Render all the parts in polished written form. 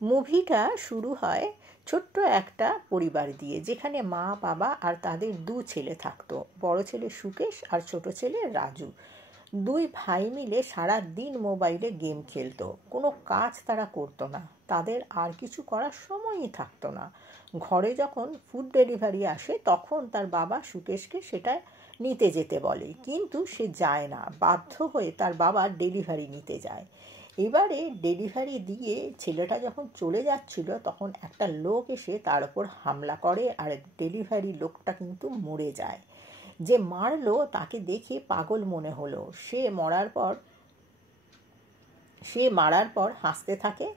মুভিটা শুরু হয় ছোট্ট একটা পরিবার দিয়ে, যেখানে মা বাবা আর তাদের 2 ছেলে থাকতো। বড় ছেলে সুকেশ আর ছোট ছেলে রাজু। 2 ভাই মিলে সারা দিন মোবাইলে গেম খেলতো। কোনো কাজ তারা করতো না। তাদের আর কিছু করার সময়ই থাকতো না। ঘরে যখন ফুড ডেলিভারি আসে তখন তার বাবা সুকেশকে সেটা নিতে যেতে বলে, কিন্তু সে যায় না। বাধ্য হয়ে তার বাবা ডেলিভারি নিতে যায়। এবারে ডেলিভারি দিয়ে ছেলেটা যখন চলে যাচ্ছিল তখন একটা লোক এসে তার উপর হামলা করে, আর ডেলিভারি লোকটা কিন্তু মরে যায়। যে মারলো তাকে দেখে পাগল মনে হলো। সে মারার পর হাসতে থাকে।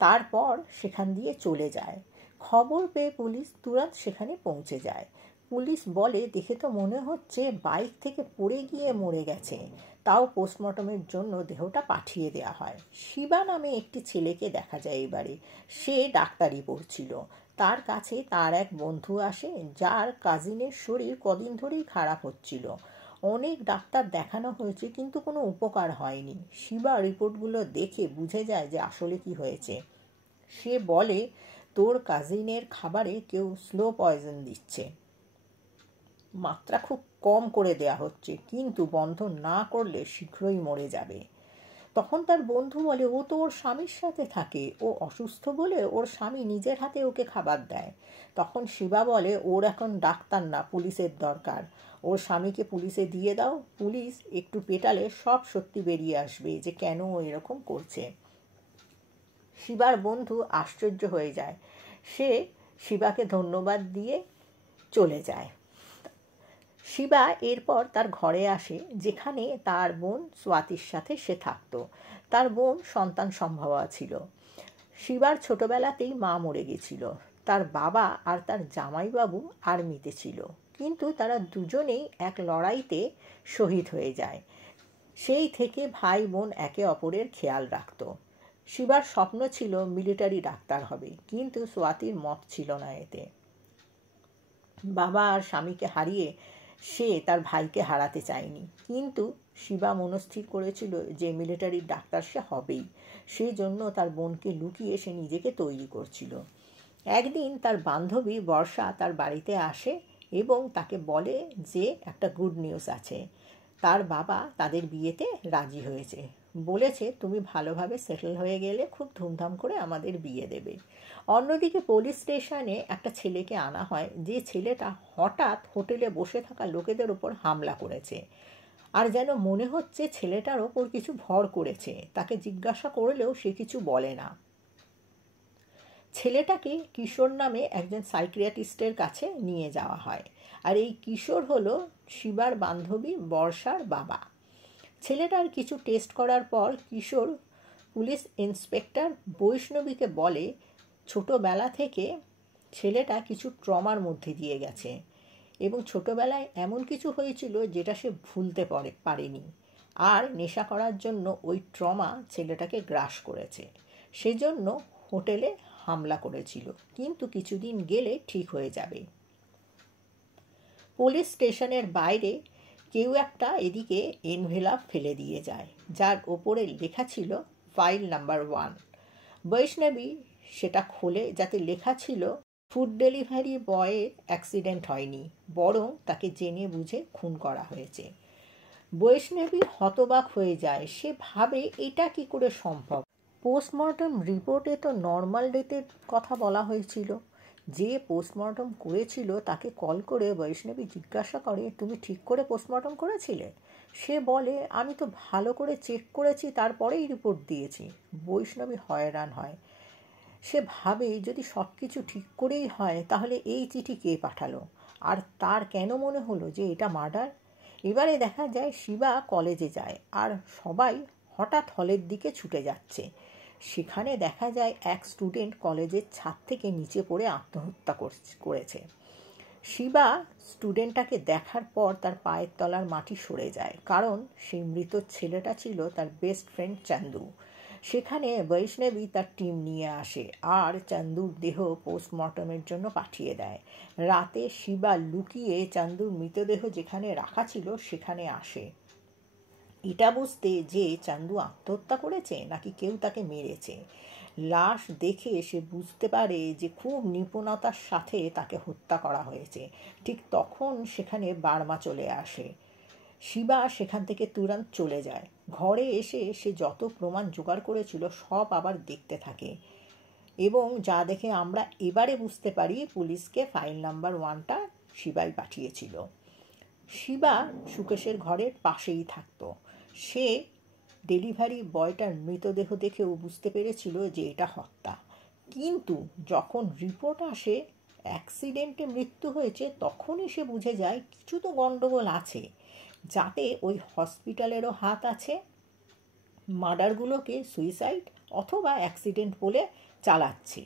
তারপর সেখান দিয়ে চলে যায়। খবর পেয়ে পুলিশ তুরন্ত সেখানে পৌঁছে যায়। পুলিশ বলে, দেখে তো মনে হচ্ছে বাইক থেকে পড়ে গিয়ে মরে গেছে। তাও পোস্টমর্টমের জন্য দেহটা পাঠিয়ে দেওয়া হয়। শিবা নামে একটি ছেলেকে দেখা যায় এবারে। সে ডাক্তারি পড়ছিল। তার কাছে তার এক বন্ধু আসে, যার কাজিনের শরীর কদিন ধরেই খারাপ হচ্ছিল। অনেক ডাক্তার দেখানো হয়েছে, কিন্তু কোনো উপকার হয়নি। শিবা রিপোর্টগুলো দেখে বুঝে যায় যে আসলে কি হয়েছে। সে বলে, তোর কাজিনের খাবারে কেউ স্লো পয়জন দিচ্ছে। মাত্রা খুব কম করে দেয়া হচ্ছে, কিন্তু বন্ধ না করলে শীঘ্রই মরে যাবে। তখন তার বন্ধু বলে, ও তো ওর স্বামীর সাথে থাকে, ও অসুস্থ বলে ওর স্বামী নিজের হাতে ওকে খাবার দেয়। তখন শিবা বলে, ওর এখন ডাক্তার না, পুলিশের দরকার। ওর স্বামীকে পুলিশে দিয়ে দাও। পুলিশ একটু পেটালে সব সত্যি বেরিয়ে আসবে যে কেন ও এরকম করছে। শিবার বন্ধু আশ্চর্য হয়ে যায়। সে শিবাকে ধন্যবাদ দিয়ে চলে যায়। শিবা এরপর তার ঘরে আসে, যেখানে তার বোন স্বাতির সাথে সে থাকতো। তার বোন সন্তান সম্ভবা ছিল। শিবার ছোটবেলাতেই মা মরে গেছিল। তার বাবা আর তার জামাইবাবু আর্মিতে ছিল, কিন্তু তারা দুজনেই এক লড়াইতে শহীদ হয়ে যায়। সেই থেকে ভাই বোন একে অপরের খেয়াল রাখত। শিবার স্বপ্ন ছিল মিলিটারি ডাক্তার হবে, কিন্তু স্বাতির মত ছিল না এতে। বাবা আর স্বামীকে হারিয়ে সে তার ভাইকে হারাতে চায়নি, কিন্তু শিবা মনস্থির করেছিল যে মিলিটারি ডাক্তার সে হবেই। সেই জন্য তার বোনকে লুকিয়ে সে নিজেকে তৈরি করছিল। একদিন তার বান্ধবী বর্ষা তার বাড়িতে আসে এবং তাকে বলে যে একটা গুড নিউজ আছে। তার বাবা তাদের বিয়েতে রাজি হয়েছে। বলেছে, তুমি ভালোভাবে সেটেল হয়ে গেলে খুব ধুমধাম করে আমাদের বিয়ে দেবে। অন্যদিকে পুলিশ স্টেশনে একটা ছেলেকে আনা হয়, যে ছেলেটা হঠাৎ হোটেলে বসে থাকা লোকেদের উপর হামলা করেছে। আর যেন মনে হচ্ছে ছেলেটার ওপর কিছু ভর করেছে। তাকে জিজ্ঞাসা করলেও সে কিছু বলে না। ছেলেটাকে কিশোর নামে একজন সাইকিয়াট্রিস্টের কাছে নিয়ে যাওয়া হয়। আর এই কিশোর হলো শিবার বান্ধবী বর্ষার বাবা। ছেলেটার কিছু টেস্ট করার পর কিশোর পুলিশ ইন্সপেক্টর বৈষ্ণবীকে বলে, ছোটোবেলা থেকে ছেলেটা কিছু ট্রমার মধ্যে দিয়ে গেছে এবং ছোটোবেলায় এমন কিছু হয়েছিল যেটা সে ভুলতে পারেনি। আর নেশা করার জন্য ওই ট্রমা ছেলেটাকে গ্রাস করেছে। সেজন্য হোটেলে হামলা করেছিল, কিন্তু কিছুদিন গেলে ঠিক হয়ে যাবে। পুলিশ স্টেশনের বাইরে কেউ একটা এদিকে এনভেলাপ ফেলে দিয়ে যায়, যার ওপরে লেখা ছিল ফাইল নাম্বার 1। বৈষ্ণবী সেটা খোলে, যাতে লেখা ছিল, ফুড ডেলিভারি বয়ের অ্যাক্সিডেন্ট হয়নি, বরং তাকে জেনে বুঝে খুন করা হয়েছে। বৈষ্ণবী হতবাক হয়ে যায়। সে ভাবে, এটা কি করে সম্ভব? পোস্টমর্টম রিপোর্টে তো নর্মাল ডেথের কথা বলা হয়েছিল। যে পোস্টমর্টম করেছিল তাকে কল করে বৈষ্ণবী জিজ্ঞাসা করে, তুমি ঠিক করে পোস্টমর্টম করেছিলে? সে বলে, আমি তো ভালো করে চেক করেছি, তারপরেই রিপোর্ট দিয়েছি। বৈষ্ণবী হয়রান হয়। সে ভাবে, যদি সব কিছু ঠিক করেই হয় তাহলে এই চিঠি কে পাঠালো, আর তার কেন মনে হলো যে এটা মার্ডার? এবারে দেখা যায় শিবা কলেজে যায়, আর সবাই হঠাৎ হলের দিকে ছুটে যাচ্ছে। সেখানে দেখা যায় এক স্টুডেন্ট কলেজের ছাদ থেকে নিচে পড়ে আত্মহত্যা করেছে। শিবা স্টুডেন্টটাকে দেখার পর তার পায়ের তলার মাটি সরে যায়, কারণ সেই মৃত ছেলেটা ছিল তার বেস্ট ফ্রেন্ড চান্দু। সেখানে বৈষ্ণবী তার টিম নিয়ে আসে আর চান্দুর দেহ পোস্টমর্টমের জন্য পাঠিয়ে দেয়। রাতে শিবা লুকিয়ে চান্দুর মৃতদেহ যেখানে রাখা ছিল সেখানে আসে, এটা বুঝতে যে চান্দু আত্মহত্যা করেছে নাকি কেউ তাকে মেরেছে। লাশ দেখে সে বুঝতে পারে যে খুব নিপুণতার সাথে তাকে হত্যা করা হয়েছে। ঠিক তখন সেখানে বার্মা চলে আসে। শিবা সেখান থেকে তুরন্ত চলে যায়। ঘরে এসে সে যত প্রমাণ জোগাড় করেছিল সব আবার দেখতে থাকে, এবং যা দেখে আমরা এবারে বুঝতে পারি পুলিশকে ফাইল নাম্বার 1টা শিবাই পাঠিয়েছিল। শিবা সুকেশের ঘরের পাশেই থাকতো। সে ডেলিভারি বয়টার মৃতদেহ দেখেও বুঝতে পেরেছিল যে এটা হত্যা, কিন্তু যখন রিপোর্ট আসে অ্যাক্সিডেন্টে মৃত্যু হয়েছে তখনই সে বুঝে যায় কিছু তো গণ্ডগোল আছে, যাতে ওই হসপিটালেরও হাত আছে। মার্ডারগুলোকে সুইসাইড অথবা অ্যাক্সিডেন্ট বলে চালাচ্ছে।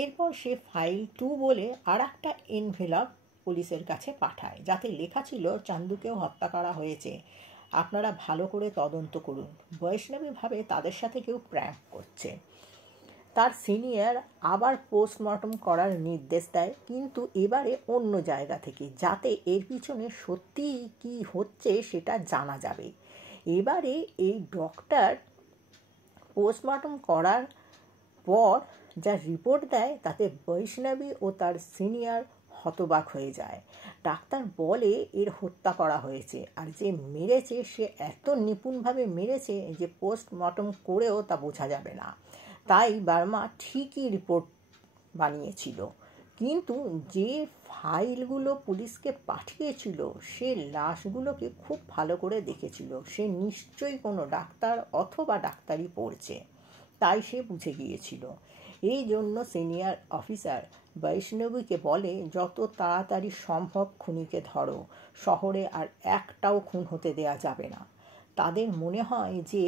এরপর সে ফাইল 2 বলে আর একটা এনভেলপ পুলিশের কাছে পাঠায়, যাতে লেখা ছিল চান্দুকেও হত্যা করা হয়েছে, আপনারা ভালো করে তদন্ত করুন। বৈষ্ণবী ভাবে তাদের সাথে কেউ প্র্যাঙ্ক করছে। তার সিনিয়র আবার পোস্টমর্টম করার নির্দেশ দেয়, কিন্তু এবারে অন্য জায়গা থেকে, যাতে এর পিছনে সত্যিই কী হচ্ছে সেটা জানা যাবে। এবারে এই ডক্টর পোস্টমর্টম করার পর যা রিপোর্ট দেয় তাতে বৈষ্ণবী ও তার সিনিয়র হতবাক হয়ে যায়। ডাক্তার বলে এর হত্যা করা হয়েছে, আর যে মেরেছে সে এত নিপুণভাবে মেরেছে যে পোস্টমর্টম করেও তা বোঝা যাবে না। তাই বার্মা ঠিকই রিপোর্ট বানিয়েছিল, কিন্তু যে ফাইলগুলো পুলিশকে পাঠিয়েছিল সে লাশগুলোকে খুব ভালো করে দেখেছিল। সে নিশ্চয়ই কোনো ডাক্তার অথবা ডাক্তারি পড়ছে, তাই সে বুঝে গিয়েছিল। এই জন্য সিনিয়র অফিসার বৈষ্ণবীকে বলে যত তাড়াতাড়ি সম্ভব খুনিকে ধরো, শহরে আর একটাও খুন হতে দেয়া যাবে না। তাদের মনে হয় যে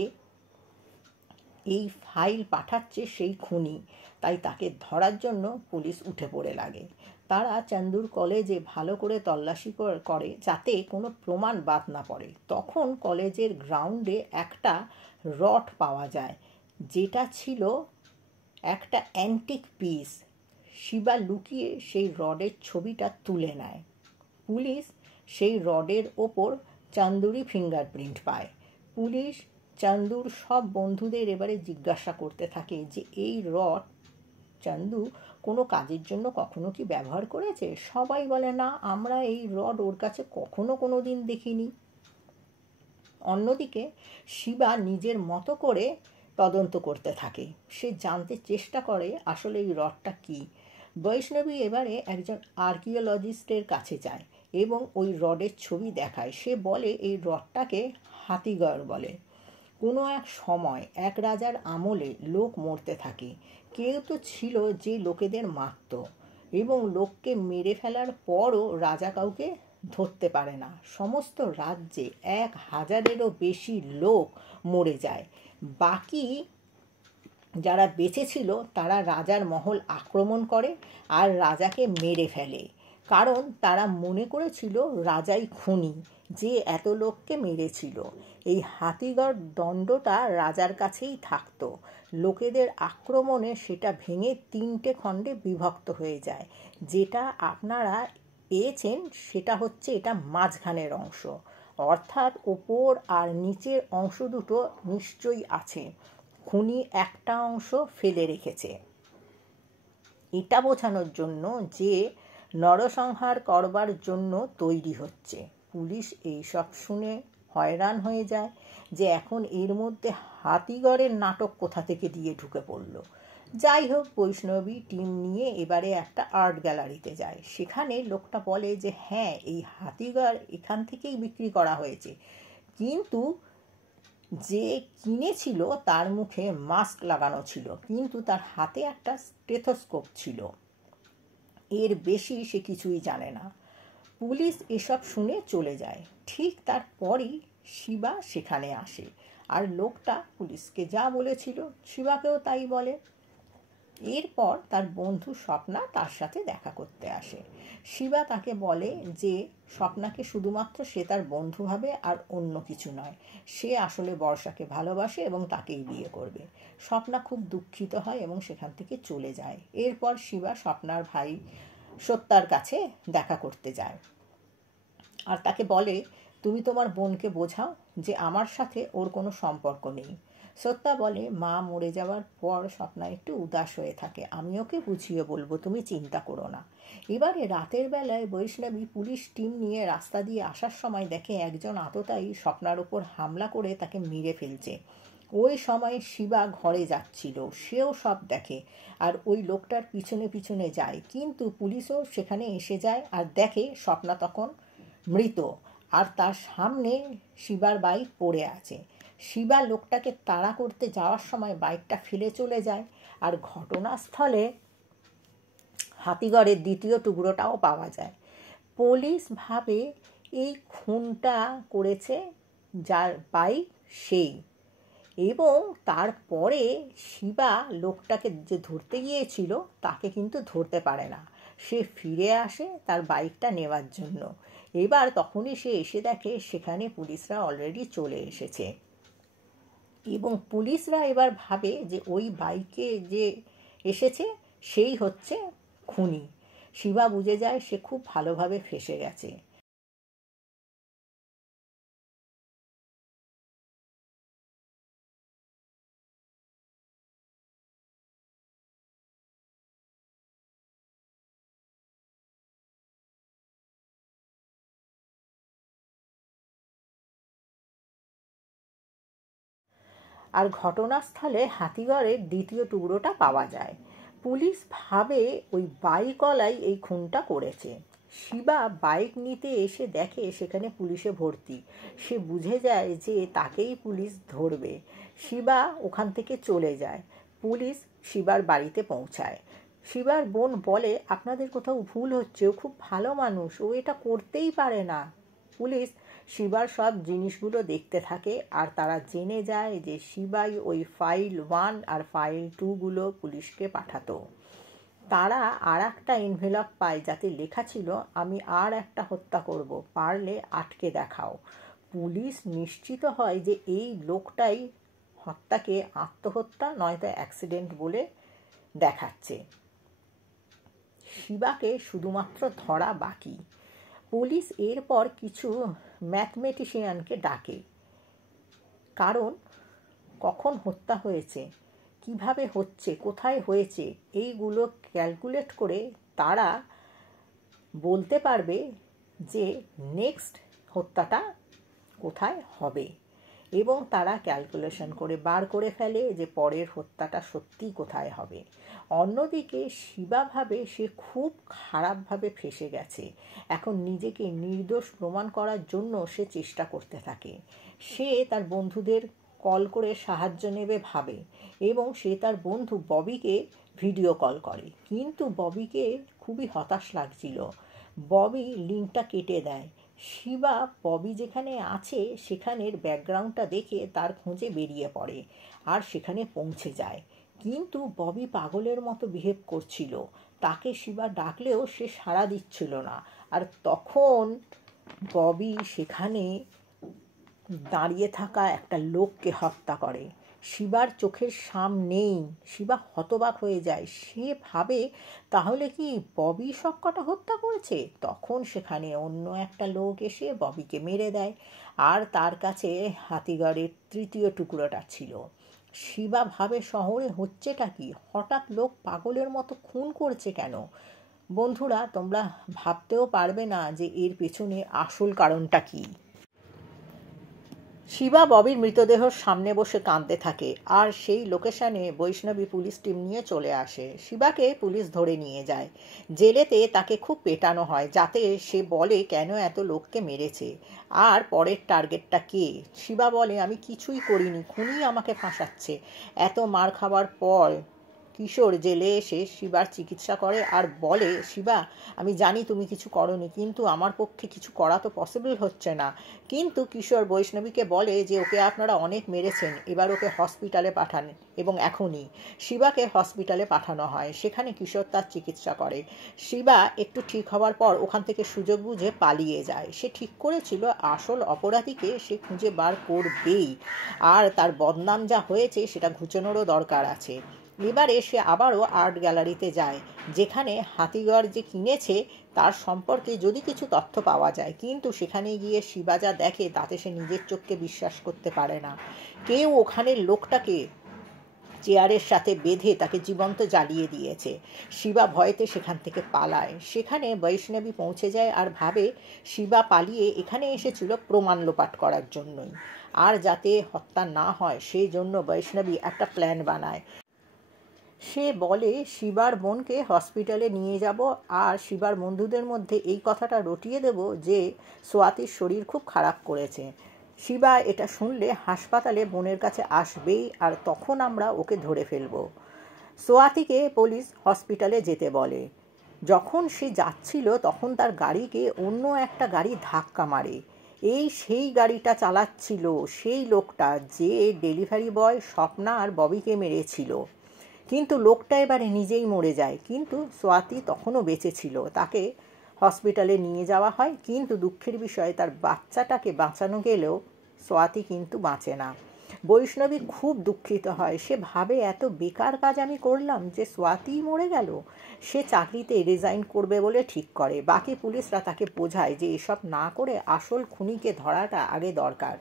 এই ফাইল পাঠাচ্ছে সেই খুনি, তাই তাকে ধরার জন্য পুলিশ উঠে পড়ে লাগে। তারা চান্দুর কলেজে ভালো করে তল্লাশি করে যাতে কোনো প্রমাণ বাদ না পড়ে। তখন কলেজের গ্রাউন্ডে একটা রড পাওয়া যায়, যেটা ছিল একটা অ্যান্টিক পিস। শিবা লুকিয়ে সেই রডের ছবিটা তুলে নেয়। পুলিশ সেই রডের ওপর চান্দুরই ফিঙ্গারপ্রিন্ট পায়। পুলিশ চান্দুর সব বন্ধুদের এবারে জিজ্ঞাসা করতে থাকে যে এই রড চান্দু কোনো কাজের জন্য কখনো কি ব্যবহার করেছে। সবাই বলে না, আমরা এই রড ওর কাছে কখনো কোনো দিন দেখিনি। অন্যদিকে শিবা নিজের মতো করে তদন্ত করতে থাকে। সে জানতে চেষ্টা করে আসলে এই রডটা কী। বৈষ্ণবী এবারে একজন আর্কিওলজিস্টের কাছে যায় এবং ওই রডের ছবি দেখায়। সে বলে এই রডটাকে হাতিগড় বলে। কোনো এক সময় এক রাজার আমলে লোক মরতে থাকে। কেউ তো ছিল যে লোকেদের মারত, এবং লোককে মেরে ফেলার পরও রাজা কাউকে ধরতে পারে না। সমস্ত রাজ্যে 1000-এরও বেশি লোক মরে যায়। বাকি যারা বেঁচে ছিল তারা রাজার মহল আক্রমণ করে আর রাজাকে মেরে ফেলে, কারণ তারা মনে করেছিল রাজাই খুনি যে এত লোককে মেরেছিল। এই হাতিগড় দণ্ডটা রাজার কাছেই থাকতো। লোকেদের আক্রমণে সেটা ভেঙে 3টে খণ্ডে বিভক্ত হয়ে যায়। যেটা আপনারা পেয়েছেন সেটা হচ্ছে এটা মাঝখানের অংশ, অর্থাৎ ওপর আর নিচের অংশ দুটো নিশ্চয়ই আছে। খুনি একটা অংশ ফেলে রেখেছে, এটা বোঝানোর জন্য যে নরসংহার করবার জন্য তৈরি হচ্ছে। পুলিশ এইসব শুনে হয়রান হয়ে যায় যে এখন এর মধ্যে হাতিগড়ের নাটক কোথা থেকে দিয়ে ঢুকে পড়ল। যাই হোক, বৈষ্ণবী টিম নিয়ে এবারে একটা আর্ট গ্যালারিতে যায়। সেখানে লোকটা বলে যে হ্যাঁ, এই হাতিগড় এখান থেকেই বিক্রি করা হয়েছে, কিন্তু যে কিনেছিল তার মুখে মাস্ক লাগানো ছিল, কিন্তু তার হাতে একটা স্টেথোস্কোপ ছিল। এর বেশি সে কিছুই জানে না। পুলিশ এসব শুনে চলে যায়। ঠিক তারপরই শিবা সেখানে আসে, আর লোকটা পুলিশকে যা বলেছিল শিবাকেও তাই বলে। এরপর তার বন্ধু স্বপ্না তার সাথে দেখা করতে আসে। শিবা তাকে বলে যে স্বপ্নাকে শুধুমাত্র সে তার বন্ধু ভাবে আর অন্য কিছু নয়। সে আসলে বর্ষাকে ভালোবাসে এবং তাকেই বিয়ে করবে। স্বপ্না খুব দুঃখিত হয় এবং সেখান থেকে চলে যায়। এরপর শিবা স্বপ্নার ভাই সত্যার কাছে দেখা করতে যায় আর তাকে বলে তুমি তোমার বোনকে বোঝাও যে আমার সাথে ওর কোনো সম্পর্ক নেই। সত্যা বলে, মা মরে যাওয়ার পর স্বপ্না একটু উদাস হয়ে থাকে, আমি ওকে বুঝিয়ে বলবো, তুমি চিন্তা করো না। এবারে রাতের বেলায় বৈষ্ণবী পুলিশ টিম নিয়ে রাস্তা দিয়ে আসার সময় দেখে একজন আততায়ী স্বপ্নার উপর হামলা করে তাকে মেরে ফেলছে। ওই সময় শিবা ঘরে যাচ্ছিল, সেও সব দেখে আর ওই লোকটার পিছনে পিছনে যায়, কিন্তু পুলিশও সেখানে এসে যায় আর দেখে স্বপ্না তখন মৃত আর তার সামনে শিবার বাইক পড়ে আছে। শিবা লোকটাকে তাড়া করতে যাওয়ার সময় বাইকটা ফেলে চলে যায় আর ঘটনাস্থলে হাতিগড়ের দ্বিতীয় টুকরোটাও পাওয়া যায়। পুলিশ ভাবে এই খুনটা করেছে যার বাইক সেই, এবং তারপরে শিবা লোকটাকে যে ধরতে গিয়েছিল তাকে কিন্তু ধরতে পারে না, সে ফিরে আসে তার বাইকটা নেওয়ার জন্য। এবার তখনই সে এসে দেখে সেখানে পুলিশরা অলরেডি চলে এসেছে, এবং পুলিশরা এবার ভাবে যে ওই বাইকে যে এসেছে সেই হচ্ছে খুনি। শিবা বুঝে যায় সে খুব ভালোভাবে ফেঁসে গেছে। আর ঘটনাস্থলে হাতিগড়ের দ্বিতীয় টুকরোটা পাওয়া যায়। পুলিশ ভাবে ওই বাইকওয়ালাই এই খুনটা করেছে। শিবা বাইক নিতে এসে দেখে সেখানে পুলিশে ভর্তি, সে বুঝে যায় যে তাকেই পুলিশ ধরবে। শিবা ওখান থেকে চলে যায়। পুলিশ শিবার বাড়িতে পৌঁছায়। শিবার বোন বলে, আপনাদের কোথাও ভুল হচ্ছে, ও খুব ভালো মানুষ, ও এটা করতেই পারে না। পুলিশ শিবার সব জিনিসগুলো দেখতে থাকে আর তারা জেনে যায় যে শিবাই ওই ফাইল 1 আর ফাইল 2গুলো পুলিশকে পাঠাতো। তারা আর একটা এনভেলপ পায় যাতে লেখা ছিল, আমি আর একটা হত্যা করব, পারলে আটকে দেখাও। পুলিশ নিশ্চিত হয় যে এই লোকটাই হত্যাকে আত্মহত্যা নয়তো অ্যাক্সিডেন্ট বলে দেখাচ্ছে। শিবাকে শুধুমাত্র ধরা বাকি। পুলিশ এরপর কিছু ম্যাথমেটিশিয়ানকে ডাকে, কারণ কখন হত্যা হয়েছে, কিভাবে হচ্ছে, কোথায় হয়েছে, এইগুলো ক্যালকুলেট করে তারা বলতে পারবে যে নেক্সট হত্যাটা কোথায় হবে, এবং তারা ক্যালকুলেশন করে বার করে ফেলে যে পরের হত্যাটা সত্যি কোথায় হবে। অন্যদিকে শিবা ভাবে সে খুব খারাপভাবে ফেঁসে গেছে, এখন নিজেকে নির্দোষ প্রমাণ করার জন্য সে চেষ্টা করতে থাকে। সে তার বন্ধুদের কল করে সাহায্য নেবে ভাবে, এবং সে তার বন্ধু ববিকে ভিডিও কল করে, কিন্তু ববিকে খুবই হতাশ লাগছিল। ববি লিঙ্কটা কেটে দেয়। শিবা ববি যেখানে আছে সেখানের ব্যাকগ্রাউন্ডটা দেখে তার খোঁজে বেরিয়ে পড়ে আর সেখানে পৌঁছে যায়, কিন্তু ববি পাগলের মতো বিহেভ করছিল। তাকে শিবা ডাকলেও সে সাড়া দিচ্ছিল না। আর তখন ববি সেখানে দাঁড়িয়ে থাকা একটা লোককে হত্যা করে শিবার চোখের সামনেই। শিবা হতবাক হয়ে যায়, সে ভাবে তাহলে কি ববি সবকটা হত্যা করেছে। তখন সেখানে অন্য একটা লোক এসে ববিকে মেরে দেয়, আর তার কাছে হাতিগড়ের তৃতীয় টুকরোটা ছিল। শিবা ভাবে শহরে হচ্ছেটা কি, হঠাৎ লোক পাগলের মতো খুন করছে কেন। বন্ধুরা, তোমরা ভাবতেও পারবে না যে এর পেছনে আসল কারণটা কী। শিবা ববির মৃতদেহর সামনে বসে কাঁদতে থাকে, আর সেই লোকেশনে বৈষ্ণবী পুলিশ টিম নিয়ে চলে আসে। শিবাকে পুলিশ ধরে নিয়ে যায় জেলেতে, তাকে খুব পেটানো হয় যাতে সে বলে কেন এত লোককে মেরেছে আর পরের টার্গেটটা কে। শিবা বলে, আমি কিছুই করিনি, খুনি আমাকে ফাঁসাচ্ছে। এত মার খাবার পর কিশোর জেলে এসে শিবার চিকিৎসা করে আর বলে, শিবা আমি জানি তুমি কিছু করোনি, কিন্তু আমার পক্ষে কিছু করা তো পসিবল হচ্ছে না। কিন্তু কিশোর বৈষ্ণবীকে বলে যে ওকে আপনারা অনেক মেরেছেন, এবার ওকে হসপিটালে পাঠান, এবং এখনই শিবাকে হসপিটালে পাঠানো হয়। সেখানে কিশোর তার চিকিৎসা করে। শিবা একটু ঠিক হওয়ার পর ওখান থেকে সুযোগ বুঝে পালিয়ে যায়। সে ঠিক করেছিল আসল অপরাধীকে সে খুঁজে বার করবেই, আর তার বদনাম যা হয়েছে সেটা ঘুচানোরও দরকার আছে। এবারে সে আবারও আর্ট গ্যালারিতে যায়, যেখানে হাতিঘর যে কিনেছে তার সম্পর্কে যদি কিছু তথ্য পাওয়া যায়। কিন্তু সেখানে গিয়ে শিবা যা দেখে তাতে সে নিজের চোখকে বিশ্বাস করতে পারে না। কেউ ওখানের লোকটাকে চেয়ারের সাথে বেঁধে তাকে জীবন্ত জ্বালিয়ে দিয়েছে। শিবা ভয়েতে সেখান থেকে পালায়। সেখানে বৈষ্ণবী পৌঁছে যায় আর ভাবে শিবা পালিয়ে এখানে এসেছিল প্রমাণ লোপাট করার জন্যই, আর যাতে হত্যা না হয় সেই জন্য বৈষ্ণবী একটা প্ল্যান বানায়। সে বলে শিবার বোনকে হসপিটালে নিয়ে যাব, আর শিবার বন্ধুদের মধ্যে এই কথাটা রটিয়ে দেব যে সোয়াতির শরীর খুব খারাপ করেছে। শিবা এটা শুনলে হাসপাতালে বোনের কাছে আসবেই, আর তখন আমরা ওকে ধরে ফেলব। সোয়াতিকে পুলিশ হসপিটালে যেতে বলে। যখন সে যাচ্ছিল তখন তার গাড়িকে অন্য একটা গাড়ি ধাক্কা মারে। সেই গাড়িটা চালাচ্ছিল সেই লোকটা যে ডেলিভারি বয় স্বপ্না আর ববিকে মেরেছিল। কিন্তু লোকটা এবারে নিজেই মরে যায়, কিন্তু সোয়াতি তখনও বেঁচে ছিল। তাকে হসপিটালে নিয়ে যাওয়া হয়, কিন্তু দুঃখের বিষয় তার বাচ্চাটাকে বাঁচানো গেলেও সোয়াতি কিন্তু বাঁচে না। বৈষ্ণবী খুব দুঃখিত হয়। সে ভাবে এত বেকার কাজ আমি করলাম যে সোয়াতিই মরে গেল। সে চাকরিতে রিজাইন করবে বলে ঠিক করে। বাকি পুলিশরা তাকে বোঝায় যে এসব না করে আসল খুনিকে ধরাটা আগে দরকার।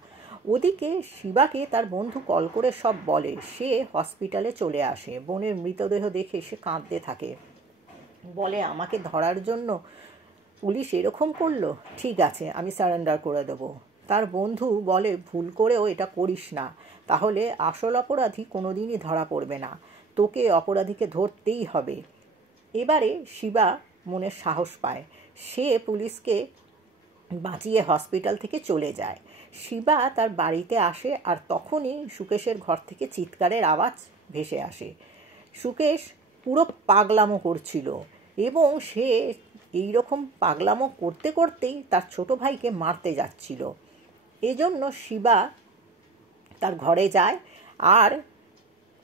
ওদিকে শিবাকে তার বন্ধু কল করে সব বলে। সে হসপিটালে চলে আসে। বোনের মৃতদেহ দেখে সে কাঁদতে থাকে, বলে আমাকে ধরার জন্য পুলিশ এরকম করলো, ঠিক আছে আমি সারেন্ডার করে দেবো। তার বন্ধু বলে ভুল করেও এটা করিস না, তাহলে আসল অপরাধী কোনোদিনই ধরা পড়বে না, তোকে অপরাধীকে ধরতেই হবে। এবারে শিবা মনে সাহস পায়। সে পুলিশকে বাঁচিয়ে হসপিটাল থেকে চলে যায়। শিবা তার বাড়িতে আসে, আর তখনই সুকেশের ঘর থেকে চিৎকারের আওয়াজ ভেসে আসে। সুকেশ পুরো পাগলামো করছিল, এবং সে এইরকম পাগলামো করতে করতেই তার ছোট ভাইকে মারতে যাচ্ছিল। এজন্য শিবা তার ঘরে যায় আর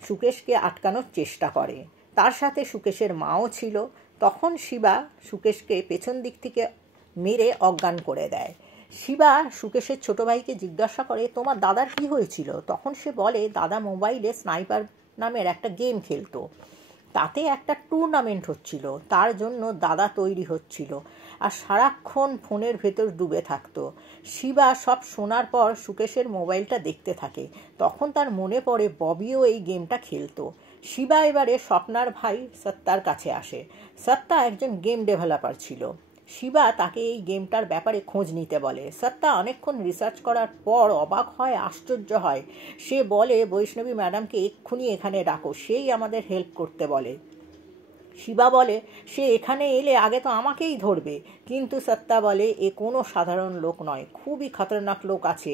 সুকেশকে আটকানোর চেষ্টা করে। তার সাথে সুকেশের মাও ছিল। তখন শিবা সুকেশকে পেছন দিক থেকে মেরে অজ্ঞান করে দেয়। শিবা সুকেশের ছোট ভাইকে জিজ্ঞাসা করে তোমার দাদার কি হয়েছিল। তখন সে বলে দাদা মোবাইলে স্নাইপার নামের একটা গেম খেলতো, তাতে একটা টুর্নামেন্ট হচ্ছিল, তার জন্য দাদা তৈরি হচ্ছিল, আর সারাক্ষণ ফোনের ভেতর ডুবে থাকতো। শিবা সব শোনার পর সুকেশের মোবাইলটা দেখতে থাকে। তখন তার মনে পড়ে ববিও এই গেমটা খেলতো। শিবা এবারে স্বপ্নার ভাই সত্তার কাছে আসে। সত্তা একজন গেম ডেভেলপার ছিল। শিবা তাকে এই গেমটার ব্যাপারে খোঁজ নিতে বলে। সত্তা অনেকক্ষণ রিসার্চ করার পর অবাক হয়, আশ্চর্য হয়। সে বলে বৈষ্ণবী ম্যাডামকে এক্ষুনি এখানে ডাকো, সেই আমাদের হেল্প করতে বলে। শিবা বলে সে এখানে এলে আগে তো আমাকেই ধরবে, কিন্তু সত্তা বলে এ কোনো সাধারণ লোক নয়, খুবই খতরনাক লোক আছে,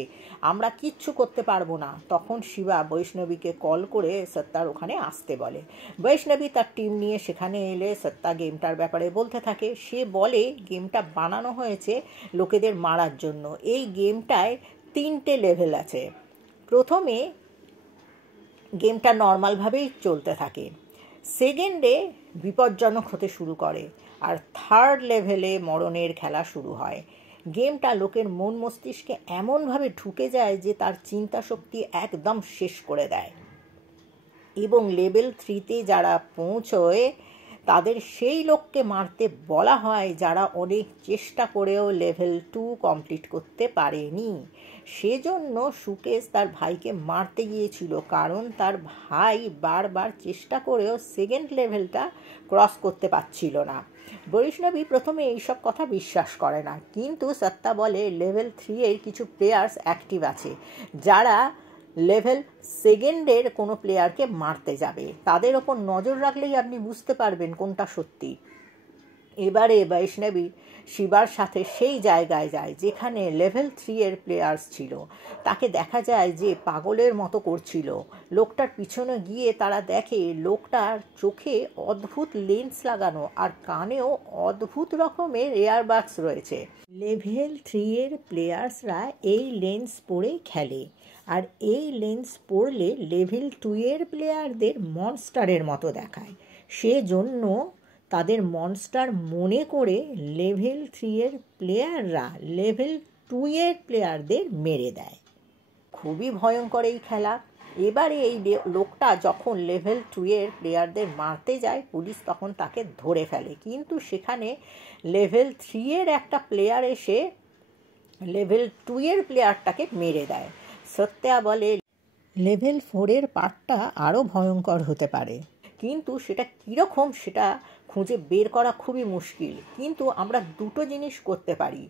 আমরা কিচ্ছু করতে পারবো না। তখন শিবা বৈষ্ণবীকে কল করে সত্তার ওখানে আসতে বলে। বৈষ্ণবী তার টিম নিয়ে সেখানে এলে সত্তা গেমটার ব্যাপারে বলতে থাকে। সে বলে গেমটা বানানো হয়েছে লোকেদের মারার জন্য। এই গেমটায় 3টে লেভেল আছে। প্রথমে গেমটা নর্মালভাবেই চলতে থাকে, সেকেন্ডে বিপজ্জনক হতে শুরু করে, আর থার্ড লেভেলে মরণের খেলা শুরু হয়। গেমটা লোকের মন মস্তিষ্কে এমনভাবে ঢুকে যায় যে তার চিন্তা শক্তি একদম শেষ করে দেয়, এবং লেভেল 3তে যারা পৌঁছয় তাদের সেই লোককে মারতে বলা হয় যারা অনেক চেষ্টা করেও লেভেল 2 কমপ্লিট করতে পারেনি। সেজন্য সুকেশ তার ভাইকে মারতে গিয়েছিল, কারণ তার ভাই বারবার চেষ্টা করেও সেকেন্ড লেভেলটা ক্রস করতে পারছিল না। বৈষ্ণবী প্রথমে এইসব কথা বিশ্বাস করে না, কিন্তু সত্তা বলে লেভেল 3-এর কিছু প্লেয়ার্স অ্যাক্টিভ আছে যারা লেভেল সেকেন্ডের কোনো প্লেয়ারকে মারতে যাবে। তাদের ওপর নজর রাখলেই আপনি বুঝতে পারবেন কোনটা সত্যি। এবারে বৈষ্ণবী শিবার সাথে সেই জায়গায় যায় যেখানে লেভেল 3-এর প্লেয়ার্স ছিল। তাকে দেখা যায় যে পাগলের মতো করছিল। লোকটার পিছনে গিয়ে তারা দেখে লোকটার চোখে অদ্ভুত লেন্স লাগানো, আর কানেও অদ্ভুত রকমের এয়ারবাডস রয়েছে। লেভেল 3-এর প্লেয়ার্সরা এই লেন্স পরে খেলে, আর এই লেন্স পরলে লেভেল 2-এর প্লেয়ারদের মনস্টারের মতো দেখায়। সেজন্য তাদের মনস্টার মনে করে লেভেল 3-এর প্লেয়াররা লেভেল 2-এর প্লেয়ারদের মেরে দেয়। খুবই ভয়ঙ্কর এই খেলা। এবারে এই লোকটা যখন লেভেল 2 এর প্লেয়ারদের মারতে যায়, পুলিশ তখন তাকে ধরে ফেলে। কিন্তু সেখানে লেভেল 3 এর একটা প্লেয়ার এসে লেভেল 2 এর প্লেয়ারটাকে মেরে দেয়। সত্যা বলে লেভেল 4 এর পার্টটা আরও ভয়ঙ্কর হতে পারে, কিন্তু সেটা কীরকম সেটা খুঁজে বের করা খুবই মুশকিল। কিন্তু আমরা দুটো জিনিস করতে পারি।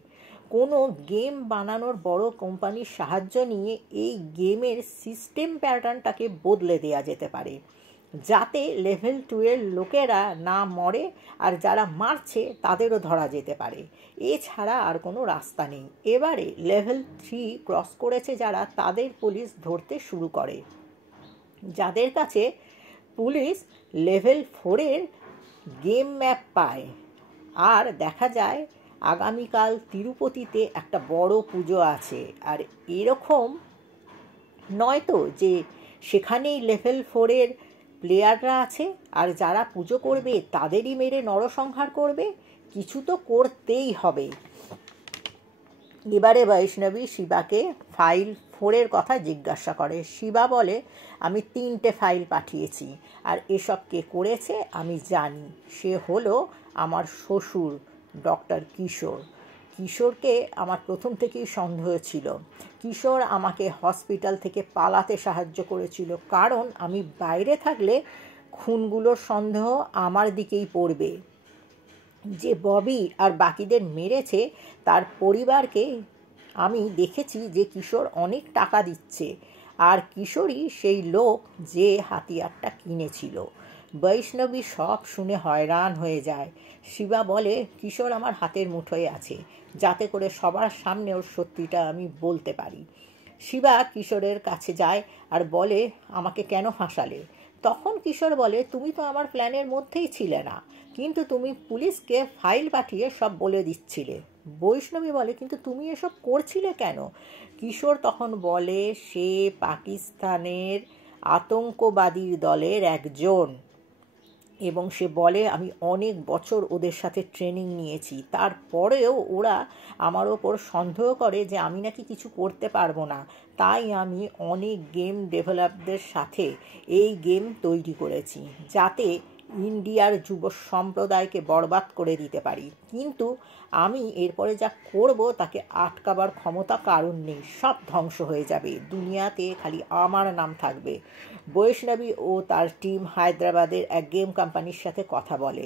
কোনো গেম বানানোর বড় কোম্পানির সাহায্য নিয়ে এই গেমের সিস্টেম প্যাটার্নটাকে বদলে দেওয়া যেতে পারে, যাতে লেভেল 2 এর লোকেরা না মরে আর যারা মারছে তাদেরও ধরা যেতে পারে। এছাড়া আর কোনো রাস্তা নেই। এবারে লেভেল 3 ক্রস করেছে যারা, তাদের পুলিশ ধরতে শুরু করে। যাদের কাছে পুলিশ লেভেল 4 এর গেম ম্যাপ পায়, আর দেখা যায় আগামীকাল তিরুপতিতে একটা বড় পুজো আছে। আর এরকম নয়তো যে সেখানেই লেভেল 4 এর প্লেয়াররা আছে আর যারা পুজো করবে তাদেরই মেরে নরসংহার করবে। কিছু তো করতেই হবে। এবারে বৈষ্ণবী শিবাকে ফাইল 4 এর কথা জিজ্ঞাসা করে। শিবা বলে, আমি 3টে ফাইল পাঠিয়েছি, আর এসব কে করেছে আমি জানি। সে হলো আমার শ্বশুর ডক্টর কিশোর। কিশোরকে আমার প্রথম থেকেই সন্দেহ ছিল। কিশোর আমাকে হসপিটাল থেকে পালাতে সাহায্য করেছিল, কারণ আমি বাইরে থাকলে খুনগুলোর সন্দেহ আমার দিকেই পড়বে। যে ববি আর বাকিদের মেরেছে তার পরিবারকে আমি দেখেছি যে কিশোর অনেক টাকা দিচ্ছে, আর কিশোরই সেই লোক যে হাতিয়ারটা কিনেছিল। বৈষ্ণবী সব শুনে হয়রান হয়ে যায়। শিবা বলে, কিশোর আমার হাতের মুঠোয় আছে, যাতে করে সবার সামনে ওর সত্যিটা আমি বলতে পারি। শিবা কিশোরের কাছে যায় আর বলে, আমাকে কেন ফাঁসালে? তখন কিশোর বলে, তুমি তো আমার প্ল্যানের মধ্যেই ছিলে না, কিন্তু তুমি পুলিশকে ফাইল পাঠিয়ে সব বলে দিচ্ছিলে। বৈষ্ণবী বলে, কিন্তু তুমি এসব করছিলে কেন? কিশোর তখন বলে, সে পাকিস্তানের আতঙ্কবাদীর দলের একজন, এবং সে বলে, আমি অনেক বছর ওদের সাথে ট্রেনিং নিয়েছি, তারপরেও ওরা আমার ওপর সন্দেহ করে যে আমি নাকি কিছু করতে পারবো না। তাই আমি অনেক গেম ডেভেলপারদের সাথে এই গেম তৈরি করেছি, যাতে ইন্ডিয়ার যুব সম্প্রদায়কে বরবাদ করে দিতে পারি। কিন্তু আমি এরপরে যা করব তাকে আটকাবার ক্ষমতা কারণ নেই। সব ধ্বংস হয়ে যাবে, দুনিয়াতে খালি আমার নাম থাকবে। বৈষ্ণবী ও তার টিম হায়দ্রাবাদের এক গেম কোম্পানির সাথে কথা বলে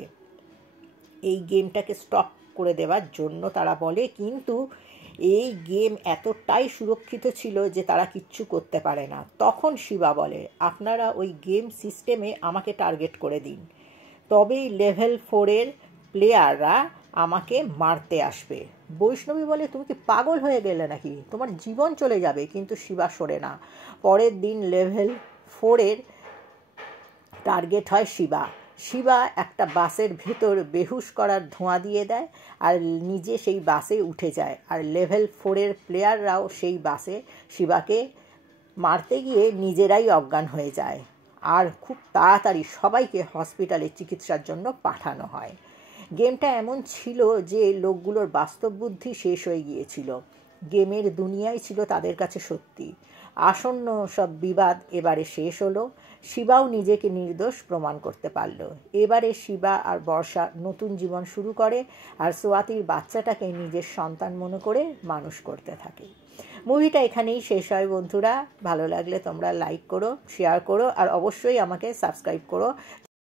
এই গেমটাকে স্টপ করে দেওয়ার জন্য। তারা বলে, কিন্তু এই গেম এতটাই সুরক্ষিত ছিল যে তারা কিচ্ছু করতে পারে না। তখন শিবা বলে, আপনারা ওই গেম সিস্টেমে আমাকে টার্গেট করে দিন, তবেই লেভেল 4 এর প্লেয়াররা আমাকে মারতে আসবে। বৈষ্ণবী বলে, তুমি কি পাগল হয়ে গেলে নাকি? তোমার জীবন চলে যাবে। কিন্তু শিবা সরে না। পরের দিন লেভেল 4 এর টার্গেট হয় শিবা। শিবা একটা বাসের ভেতর বেহুশ করার ধোঁয়া দিয়ে দেয় আর নিজে সেই বাসে উঠে যায়। আর লেভেল 4 এর প্লেয়াররাও সেই বাসে শিবাকে মারতে গিয়ে নিজেরাই অজ্ঞান হয়ে যায়। আর খুব তাড়াতাড়ি সবাইকে হসপিটালে চিকিৎসার জন্য পাঠানো হয়। গেমটা এমন ছিল যে লোকগুলোর বাস্তব বুদ্ধি শেষ হয়ে গিয়েছিল। গেমের দুনিয়াই ছিল তাদের কাছে সত্যি। আসন্ন সব বিবাদ এবারে শেষ হলো। শিবাও নিজেকে নির্দোষ প্রমাণ করতে পারল। এবারে শিবা আর বর্ষা নতুন জীবন শুরু করে, আর সোয়াতির বাচ্চাটাকে নিজের সন্তান মনে করে মানুষ করতে থাকে। মুভিটা এখানেই শেষ হয় বন্ধুরা। ভালো লাগলে তোমরা লাইক করো, শেয়ার করো, আর অবশ্যই আমাকে সাবস্ক্রাইব করো,